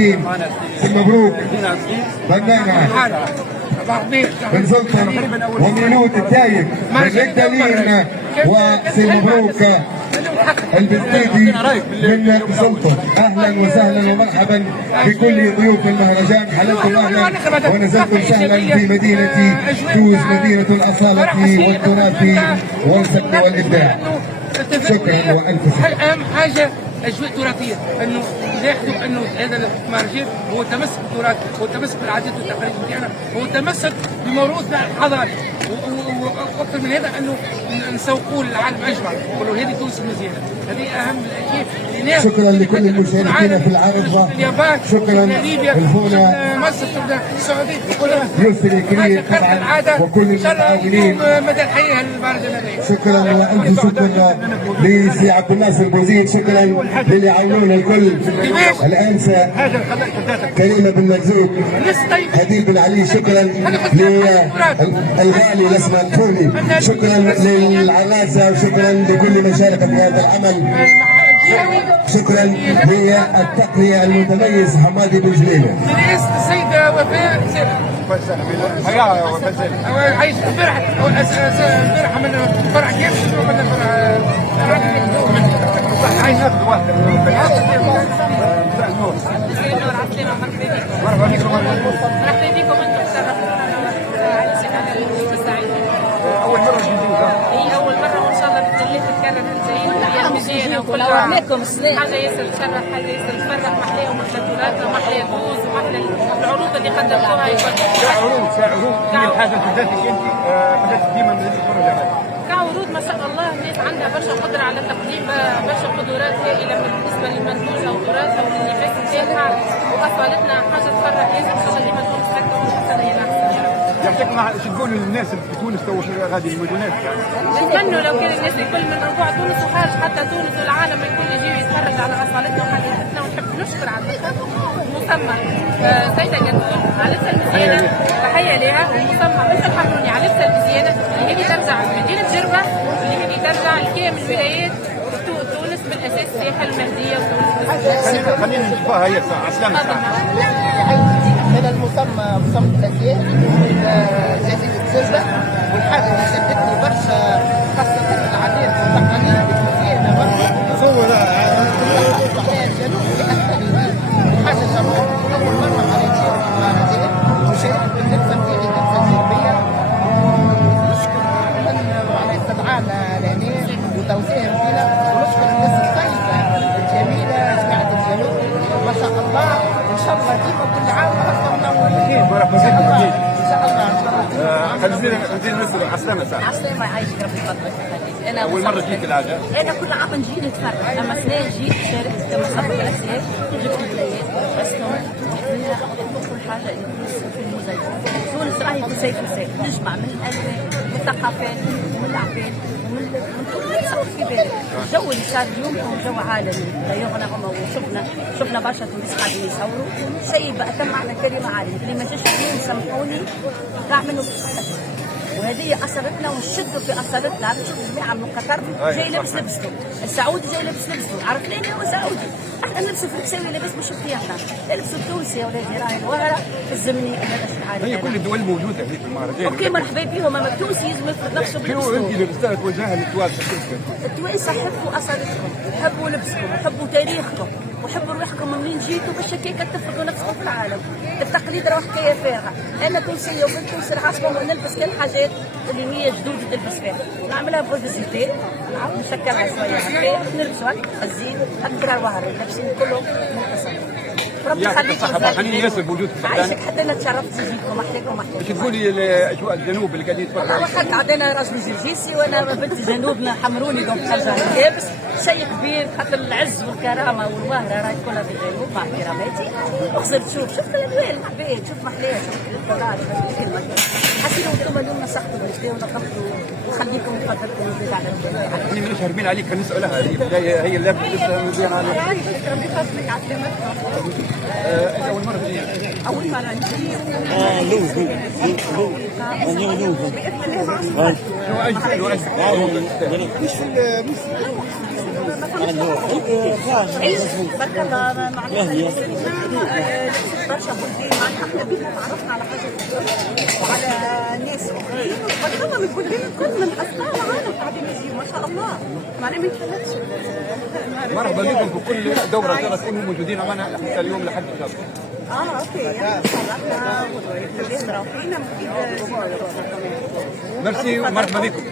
ياسين مبروك بنانا بن سلطان وميلود الدايب من الدليل وسي مبروك البستيدي من سلطان. اهلا وسهلا ومرحبا بكل ضيوف المهرجان. حللتم اهلا ونزلتم سهلا في مدينه توز، مدينه الاصاله والتراث والفن والابداع. شكرا والف شكر. اهم حاجه اجواء تراثيه، انه يلاحظوا انه هذا المهرجان هو تمسك بالتراث، هو تمسك بالعادات والتقاليد بتاعنا، هو تمسك بموروثنا الحضاري، واكثر من هذا انه نسوقوه للعالم اجمع، نقولوا هذه تونس المزيانه، هذه اهم الاشياء. شكرا لكل المشاركين في العرض، اليابان، شكرا ليبيا، لهنا مصر، السعوديه، يوسف الكريم طبعا وكل المتعاونين. مدى الحياه المهرجان هذا. شكرا والف شكر لسي عبد الناصر بوزيد، شكرا للي عاونونا الكل. الانسه كريمه بن مرزوق، هديل بن علي، شكرا للغالي الاسماء التوني، شكرا للعراسه وشكرا لكل من شارك في هذا العمل. شكرا للتقنية المتميز حمادي بن جليله. رئيسة السيدة وفاء عايش البارحة من فرح كيف من فرح عايش ناخذ واحد مرحبا بكم. مرحبا بكم انتم تشرفونا على سعادة السعيدة. أول مرة تجيبوها؟ هي أول مرة وإن شاء الله بإذن الله تتكرر الجايين مزيانة وكل حاجة ياسر تشرف، حاجة ياسر تفرح، محلاه ومحلى تراثنا ومحلى توز ومحلى العروض اللي قدمتوها. كعروض هي الحاجة بالذات اللي أنت بدأت ديما من الفرجة. كعروض ما شاء الله الناس عندها برشا قدرة على تقديم برشا قدرات هائلة بالنسبة لمنتوجها وتراثها واللباس نتاعها وأصالتنا، حاجة تفرح ياسر. إن شاء الله ديما تكون مستقبل ونحسن هي الأحسن. يعطيكم شو تقول للناس اللي في تونس تو غادي المدنات؟ نتمنوا لو كان الناس الكل من ربوع تونس وخارج حتى تونس والعالم الكل يجيو يتفرج على اصالتنا وحديثتنا. ونحب نشكر على المسمى سيدة جنون على لبسة المزيانة، تحية لها. ومسمى مثل الحمروني على لبسة المزيانة اللي هي ترجع لمدينة جربة، اللي هي ترجع لكامل الولايات تونس بالأساس السياحة المهدية وتونس. خلينا نشوفها هي عسلامة. من المسمى مسمى الأسياد من جزيرة جربة، والحاجة اللي شدتني برشا خاصة العادات والتقاليد المزيانة برشا. صورة الجنوب الأكثرية حاجة شرفت. أول مرة قريت فيها المهرجان وشاركت باللبسة نتاعي اللبسة الجربية. نشكر من معناها استدعانا لهنا وتوزيعهم فينا، ونشكر الناس الطيبة الجميلة جماعة الجنوب ما شاء الله. إن شاء الله ديما كل عام مرحبا بك. ان شاء الله. خلينا نسأل عسلامة ساعة. عسلامة يعيشك ربي يفضلك ويخليك. أنا أول مرة جيت العادة؟ أنا كل عام نجي نتفرج، أما سنة جيت شاركت كمسابقة الأسياد، جبت الولايات ورسمهم كل حاجة في المزيف. تونس راهي في صيف نجمع من الألوان من الثقافات ومن العادات ومن كل ما يتصور في بالك. الجو اللي صار اليوم هو جو عالمي لا يغنى هما، وشفنا برشا تونس قاعدين يصوروا شيء بقى تم على كلمة عالمي. اللي ما جاش اليوم سامحوني راح منه وهذه اثرتنا ونشدوا في اثرتنا. نشوف جماعه من قطر جاي لابس لبسته، السعودي جاي لابس لبسته، عرفناني هو سعودي. احنا نلبسوا فرنساوي لابس مش اختيارنا، نلبسوا التونسي ولادي راهي الوهره الزمني هذا الشعار. هي كل الدول موجوده هذيك في المهرجان. اوكي مرحبا بهم، اما التونسي لازم يفرض نفسه بلبسته. شنو انت الرساله توجهها للتوانسه؟ التوانسه حبوا اصالتكم، حبوا لبسكم، حبوا تاريخكم، وحبوا روحكم منين جيتوا باش هكاك تفرضوا نفسكم في العالم. التقليد راه حكايه فارغه. انا تونسيه وبنت تونس العاصمه ونلبس كل الحاجات اللي هي جدود تلبس فيها. نعملها بوفيزيتي، نشكلها شويه هكايا، نلبسوا الزين اكثر الوهر، لابسين كلهم متصل. ربي يخليكم. خليني ياسر بوجود عايشك حتى انا تشرفت نجيكم. احلاكم ايش تقولي لاجواء الجنوب اللي قاعدين يتفرجوا؟ واخا عندنا راجل جرجيسي وانا بنت جنوبنا حمروني دونك خرجه لابس شيء كبير، خاطر العز والكرامه والوهره راهي كلها في الجنوب مع كراماتي. وخسرت شفت الالوان الحبايب، شوف محلاه، شوف الطلال، شوف الكلمه. حسيتوا انتم اليوم نسقطوا بالجديه ونقبلوا وخليكم يفضلكم وزيد على الجميع. احنا ماناش هاربين عليك، نسالها هي اللي لابسه مزيان عليك. ربي يفضلك على سلامتكم. انت اول مره تجي؟ اول مره نجي. لوز شو عايزك؟ مش في بارك الله معناها برشا بلدان معناها احنا بينا تعرفنا على حاجه وعلى ناس اخرين بارك الله من البلدان الكل من اصدقاء العالم قاعدين يجيو ما شاء الله معناها ما يتفلتش. مرحبا بكم في كل دوره تكونوا موجودين معنا حتى اليوم لحد ان شاء الله. اوكي تشرفنا والبلاد راهو فينا ميرسي ومرحبا بكم.